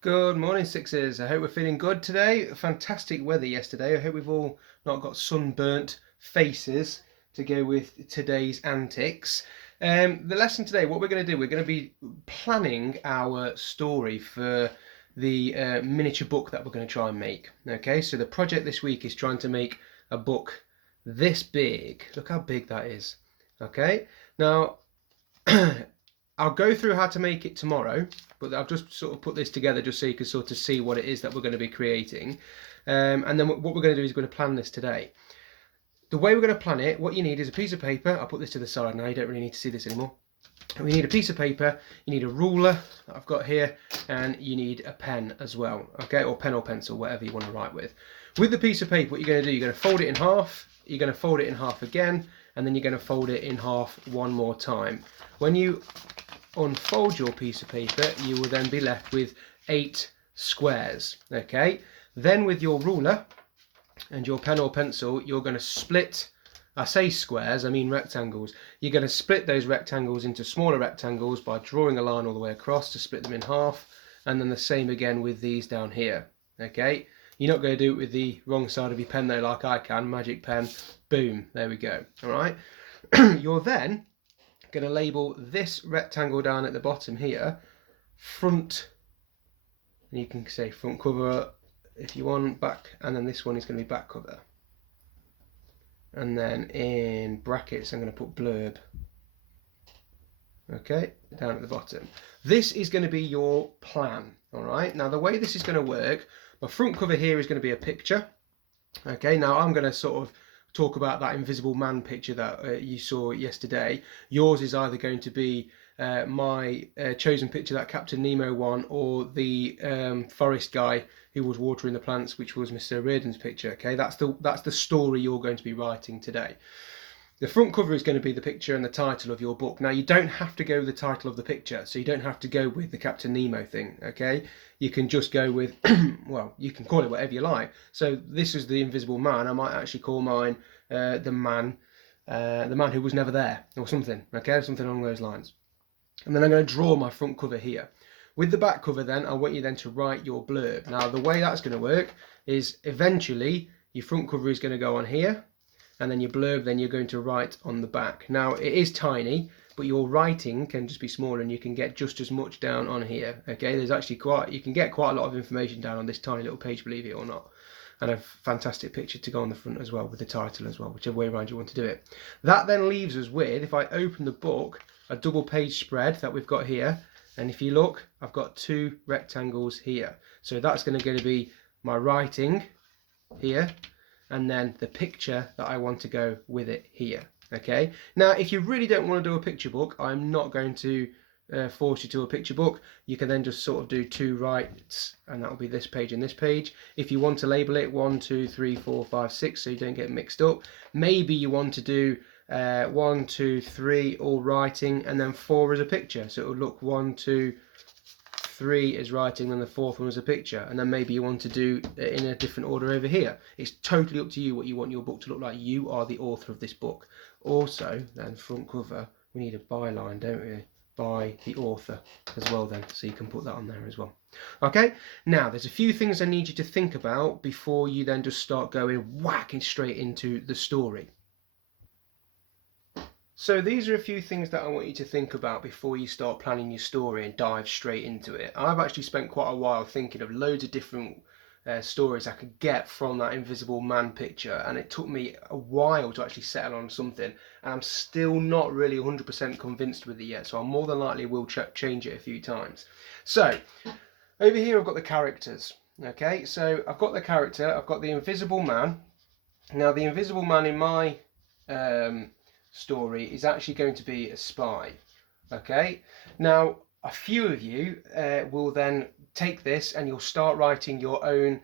Good morning, Sixers. I hope we're feeling good today. Fantastic weather yesterday. I hope we've all not got sunburnt faces to go with today's antics. The lesson today, what we're going to do, we're going to be planning our story for the miniature book that we're going to try and make. Okay, so the project this week is trying to make a book this big. Look how big that is. Okay, now I'll go through how to make it tomorrow, but I've just sort of put this together just so you can sort of see what it is that we're going to be creating. And then what we're going to do is we're going to plan this today. The way we're going to plan it, what you need is a piece of paper. I'll put this to the side now, you don't really need to see this anymore. We need a piece of paper, you need a ruler that I've got here, and you need a pen as well, okay, or pen or pencil, whatever you want to write with. With the piece of paper, what you're going to do, you're going to fold it in half, you're going to fold it in half again, and then you're going to fold it in half one more time. When you unfold your piece of paper, you will then be left with 8 squares. Okay, then with your ruler and your pen or pencil, you're going to split, I say squares, I mean rectangles. You're going to split those rectangles into smaller rectangles by drawing a line all the way across to split them in half, and then the same again with these down here. Okay, you're not going to do it with the wrong side of your pen though, like I can. Magic pen, boom, there we go. All right. You're then going to label this rectangle down at the bottom here front, and you can say front cover if you want, back, and then this one is going to be back cover, and then in brackets I'm going to put blurb, okay, down at the bottom. This is going to be your plan. All right, now the way this is going to work, my front cover here is going to be a picture. Okay, now I'm going to sort of talk about that Invisible Man picture that you saw yesterday. Yours is either going to be my chosen picture, that Captain Nemo one, or the forest guy who was watering the plants, which was Mr. Reardon's picture. Okay, that's the story you're going to be writing today. The front cover is going to be the picture and the title of your book. Now, you don't have to go with the title of the picture, so you don't have to go with the Captain Nemo thing, okay? You can just go with, well, you can call it whatever you like. So this is the Invisible Man. I might actually call mine the man who was never there, or something, okay? Something along those lines. And then I'm going to draw my front cover here. With the back cover then, I want you then to write your blurb. Now, the way that's going to work is eventually your front cover is going to go on here, and then your blurb then you're going to write on the back. Now it is tiny, but your writing can just be smaller and you can get just as much down on here. Okay, there's actually you can get quite a lot of information down on this tiny little page, believe it or not. And a fantastic picture to go on the front as well with the title as well, whichever way around you want to do it. That then leaves us with, if I open the book, a double page spread that we've got here. And if you look, I've got 2 rectangles here. So that's going to be my writing here, and then the picture that I want to go with it here. Okay, now if you really don't want to do a picture book, I'm not going to force you to a picture book. You can then just sort of do 2 writes, and that will be this page and this page. If you want to label it 1, 2, 3, 4, 5, 6, so you don't get mixed up, maybe you want to do 1, 2, 3 all writing, and then 4 as a picture, so it will look 1, 2, 3 is writing, and the 4th one is a picture, and then maybe you want to do it in a different order over here. It's totally up to you what you want your book to look like. You are the author of this book. Also, then front cover, we need a byline, don't we? By the author as well then, so you can put that on there as well. Okay, now there's a few things I need you to think about before you then just start going whacking straight into the story. So these are a few things that I want you to think about before you start planning your story and dive straight into it. I've actually spent quite a while thinking of loads of different stories I could get from that Invisible Man picture, and it took me a while to actually settle on something, and I'm still not really 100% convinced with it yet, so I more than likely will change it a few times. So over here I've got the characters. Okay, so I've got the character, I've got the Invisible Man. Now the Invisible Man in my story is actually going to be a spy. Okay, now a few of you will then take this and you'll start writing your own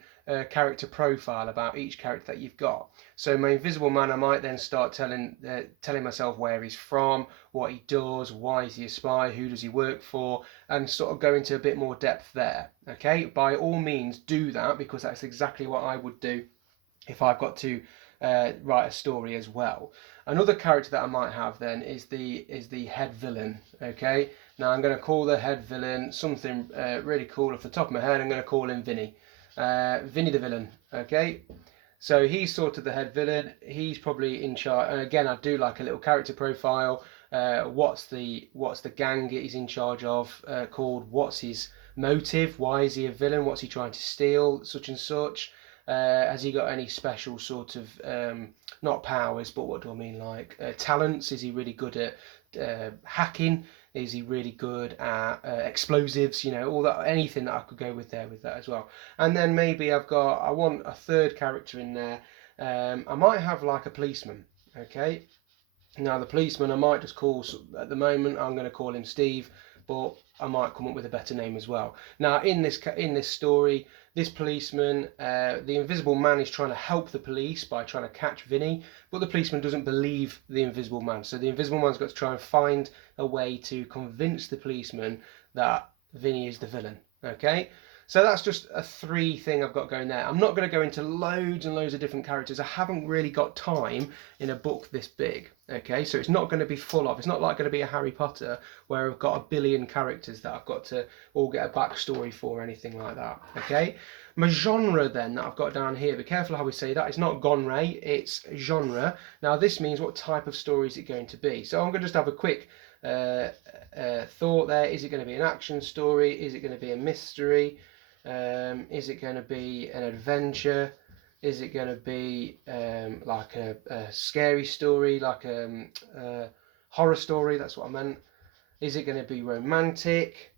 character profile about each character that you've got. So my Invisible Man, I might then start telling myself where he's from, what he does, why is he a spy, who does he work for, and sort of go into a bit more depth there. Okay, by all means do that, because that's exactly what I would do if I've got to write a story as well. Another character that I might have then is the head villain. Okay, Now I'm going to call the head villain something really cool off the top of my head. I'm going to call him Vinny. Vinny the villain. Okay. So he's sort of the head villain. He's probably in charge. And again, I do like a little character profile. What's the gang he's in charge of called? What's his motive? Why is he a villain? What's he trying to steal? Such and such. Has he got any special sort of not powers, but what do I mean, like talents? Is he really good at hacking? Is he really good at explosives? You know, all that, anything that I could go with there with that as well. And then maybe I want a third character in there. I might have like a policeman. Okay. Now the policeman I might just call, at the moment I'm going to call him Steve, but I might come up with a better name as well. Now in this story, this policeman, the Invisible Man is trying to help the police by trying to catch Vinny, but the policeman doesn't believe the Invisible Man. So the Invisible Man's got to try and find a way to convince the policeman that Vinny is the villain. Okay? So that's just a 3 thing I've got going there. I'm not going to go into loads and loads of different characters. I haven't really got time in a book this big. Okay, so it's not going to be full of. It's not like going to be a Harry Potter where I've got a billion characters that I've got to all get a backstory for or anything like that. Okay, my genre then that I've got down here. Be careful how we say that. It's not genre. It's genre. Now this means what type of story is it going to be. So I'm going to just have a quick thought there. Is it going to be an action story? Is it going to be a mystery? Is it going to be an adventure? Is it going to be like a scary story, like a horror story? That's what I meant. Is it going to be romantic?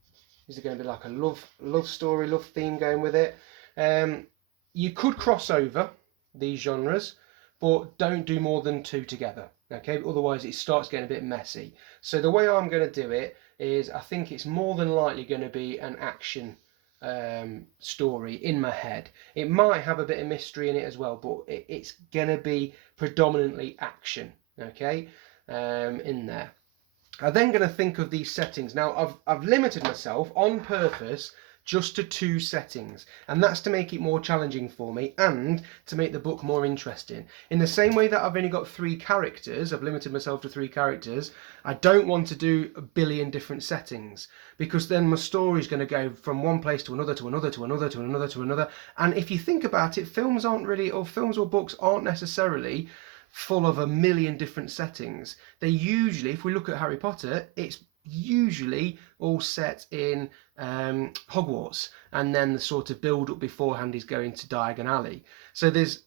Is it going to be like a love story, love theme going with it? You could cross over these genres, but don't do more than 2 together. Okay, otherwise it starts getting a bit messy. So the way I'm going to do it is, I think it's more than likely going to be an action story in my head. It might have a bit of mystery in it as well, but it's gonna be predominantly action. Okay, in there. I'm then gonna think of these settings. Now I've limited myself on purpose just to 2 settings, and that's to make it more challenging for me and to make the book more interesting. In the same way that I've only got 3 characters, I've limited myself to 3 characters. I don't want to do a billion different settings, because then my story is going to go from one place to another, to another, to another, to another, to another. And if you think about it, films or books aren't necessarily full of a million different settings. They usually, if we look at Harry Potter, it's usually all set in Hogwarts, and then the sort of build up beforehand is going to Diagon Alley. So there's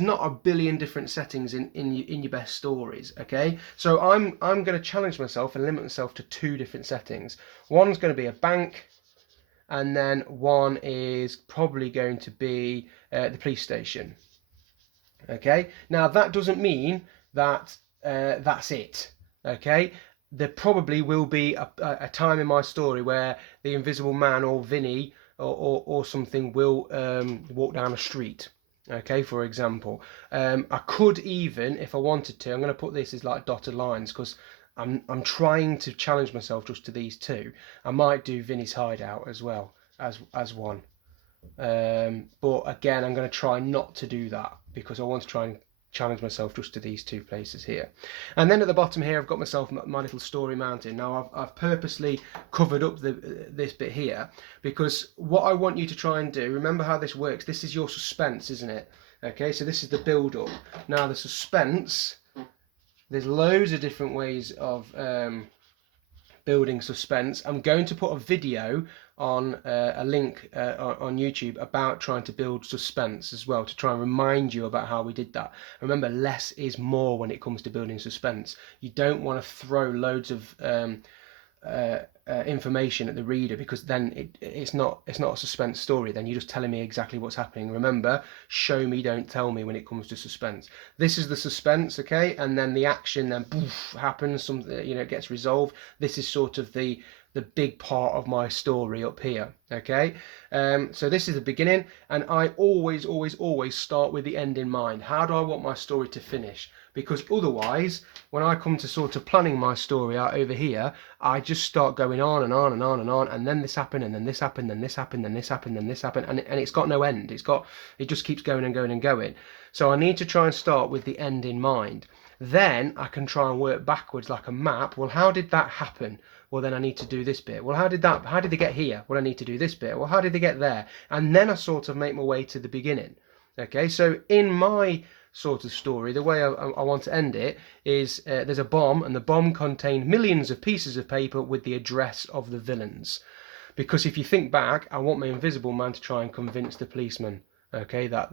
not a billion different settings in your best stories. Okay, so I'm going to challenge myself and limit myself to 2 different settings. One's going to be a bank, and then one is probably going to be the police station. Okay, now that doesn't mean that that's it. Okay, there probably will be a time in my story where the Invisible Man or Vinny or something will walk down a street. Okay, for example. I could even, if I wanted to, I'm going to put this as like dotted lines, because I'm trying to challenge myself just to these 2. I might do Vinny's hideout as well as one. But again, I'm going to try not to do that, because I want to try and challenge myself just to these 2 places here. And then at the bottom here, I've got myself my little story mountain. Now I've purposely covered up this bit here, because what I want you to try and do, remember how this works. This is your suspense, isn't it? Okay, so this is the build up. Now the suspense, there's loads of different ways of building suspense. I'm going to put a video on a link on YouTube about trying to build suspense as well, to try and remind you about how we did that. Remember, less is more when it comes to building suspense. You don't want to throw loads of information at the reader, because then it's not a suspense story. Then you're just telling me exactly what's happening. Remember, show me, don't tell me when it comes to suspense. This is the suspense, okay, and then the action then poof, happens, something, it gets resolved. This is sort of the big part of my story up here. Okay, so this is the beginning, and I always start with the end in mind. How do I want my story to finish? Because otherwise, when I come to sort of planning my story out over here, I just start going on and on and on and on, and then this happened, and then this happened, then this happened, then this happened, then this happened, and it's got no end. It just keeps going and going and going. So I need to try and start with the end in mind. Then I can try and work backwards like a map. Well, how did that happen? Well, then I need to do this bit. Well, how did they get here? Well, I need to do this bit. Well, how did they get there? And then I sort of make my way to the beginning. Okay, so in my sort of story, the way I want to end it is there's a bomb, and the bomb contained millions of pieces of paper with the address of the villains. Because if you think back, I want my Invisible Man to try and convince the policeman, okay, that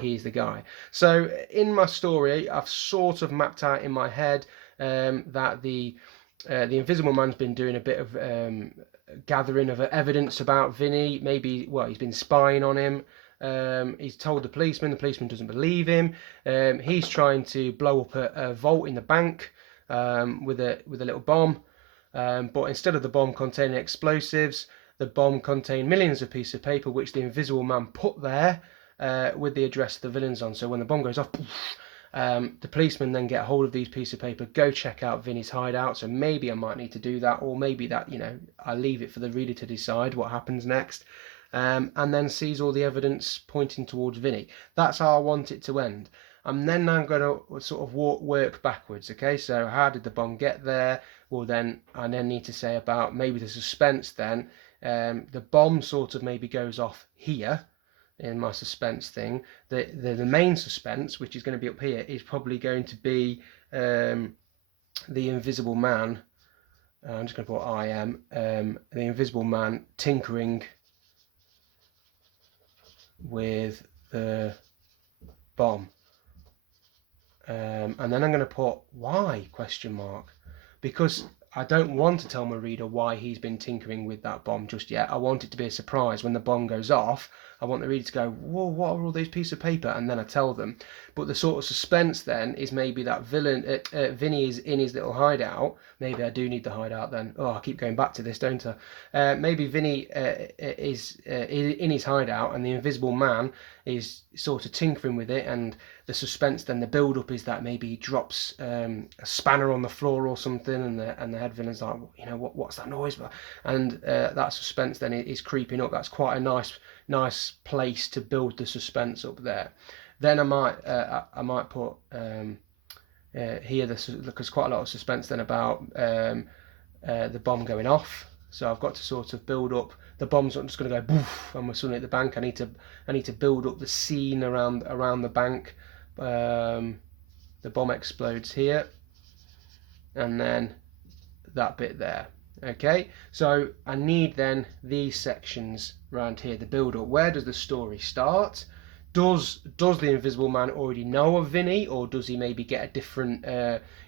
he's the guy. So in my story, I've sort of mapped out in my head that the Invisible Man's been doing a bit of gathering of evidence about Vinny. Maybe, well, he's been spying on him. He's told the policeman doesn't believe him. He's trying to blow up a vault in the bank with a little bomb. But instead of the bomb containing explosives, the bomb contained millions of pieces of paper which the Invisible Man put there with the address of the villains on. So when the bomb goes off, the policemen then get hold of these pieces of paper, go check out Vinny's hideout. So maybe I might need to do that, or maybe that, I leave it for the reader to decide what happens next. And then sees all the evidence pointing towards Vinny. That's how I want it to end. And then I'm going to sort of work backwards. Okay, so how did the bomb get there? Well, then I need to say about maybe the suspense. Then the bomb sort of maybe goes off here in my suspense thing. The main suspense, which is going to be up here, is probably going to be the Invisible Man. I'm just going to put I am the Invisible Man tinkering with the bomb. And then I'm going to put why ? Because I don't want to tell my reader why he's been tinkering with that bomb just yet. I want it to be a surprise when the bomb goes off. I want the reader to go, whoa, what are all these pieces of paper? And then I tell them. But the sort of suspense then is maybe that Vinny is in his little hideout. Maybe I do need the hideout then. Oh, I keep going back to this, don't I? Maybe Vinny is in his hideout, and the Invisible Man is sort of tinkering with it, and the suspense then, the build-up is that maybe he drops a spanner on the floor or something, and the head villain's like, what's that noise? And that suspense then is creeping up. That's quite a nice place to build the suspense up there. Then I might put here because quite a lot of suspense then about the bomb going off. So I've got to sort of build up. The bomb's not just going to go boof and we're suddenly at the bank. I need to build up the scene around the bank. The bomb explodes here, and then that bit there. Okay, so I need then these sections around here, the build up. Where does the story start? Does the Invisible Man already know of Vinny, or does he maybe get a different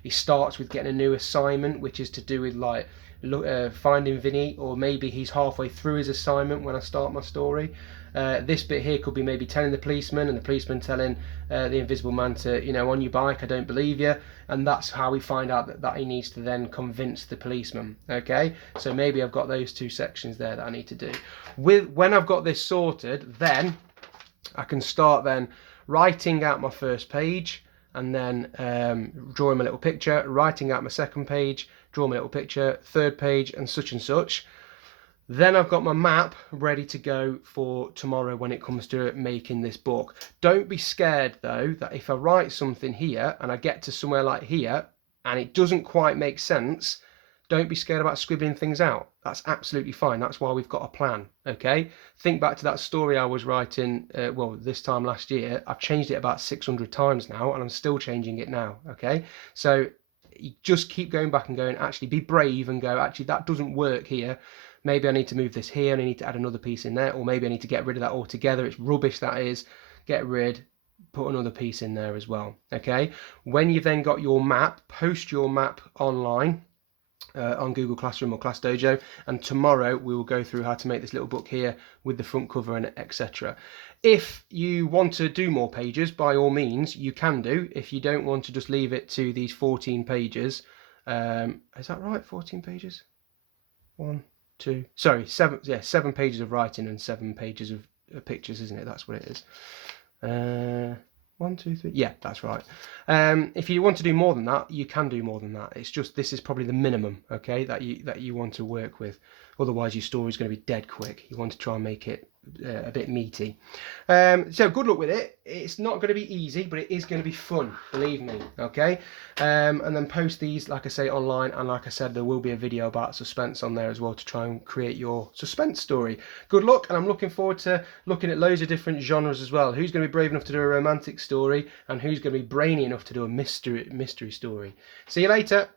he starts with getting a new assignment, which is to do with like finding Vinny, or maybe he's halfway through his assignment when I start my story. This bit here could be maybe telling the policeman, and the policeman telling the Invisible Man to, on your bike, I don't believe you, and that's how we find out that he needs to then convince the policeman. Okay, so maybe I've got those two sections there that I need to do. When I've got this sorted, then I can start then writing out my first page, and then drawing my little picture, writing out my second page, drawing my little picture, third page, and such. Then I've got my map ready to go for tomorrow when it comes to making this book. Don't be scared though that if I write something here and I get to somewhere like here and it doesn't quite make sense, don't be scared about scribbling things out. That's absolutely fine. That's why we've got a plan, okay? Think back to that story I was writing, this time last year. I've changed it about 600 times now, and I'm still changing it now, okay? So you just keep going back and going, actually be brave and go, actually that doesn't work here. Maybe I need to move this here and I need to add another piece in there, or maybe I need to get rid of that altogether. It's rubbish, that is. Get rid, put another piece in there as well, okay? When you've then got your map, post your map online on Google Classroom or Class Dojo, and tomorrow we will go through how to make this little book here with the front cover and etc. If you want to do more pages, by all means you can do. If you don't want to just leave it to these 14 pages, is that right, 14 pages? 7 pages of writing and 7 pages of pictures, isn't it? That's what it is. 1, 2, 3. Yeah, that's right. If you want to do more than that, you can do more than that. It's just this is probably the minimum, okay, that you want to work with. Otherwise, your story is going to be dead quick. You want to try and make it a bit meaty. So good luck with it. It's not going to be easy, but it is going to be fun, believe me. Okay, and then post these, like I say, online, and like I said, there will be a video about suspense on there as well to try and create your suspense story. Good luck, and I'm looking forward to looking at loads of different genres as well. Who's going to be brave enough to do a romantic story, and who's going to be brainy enough to do a mystery story. See you later.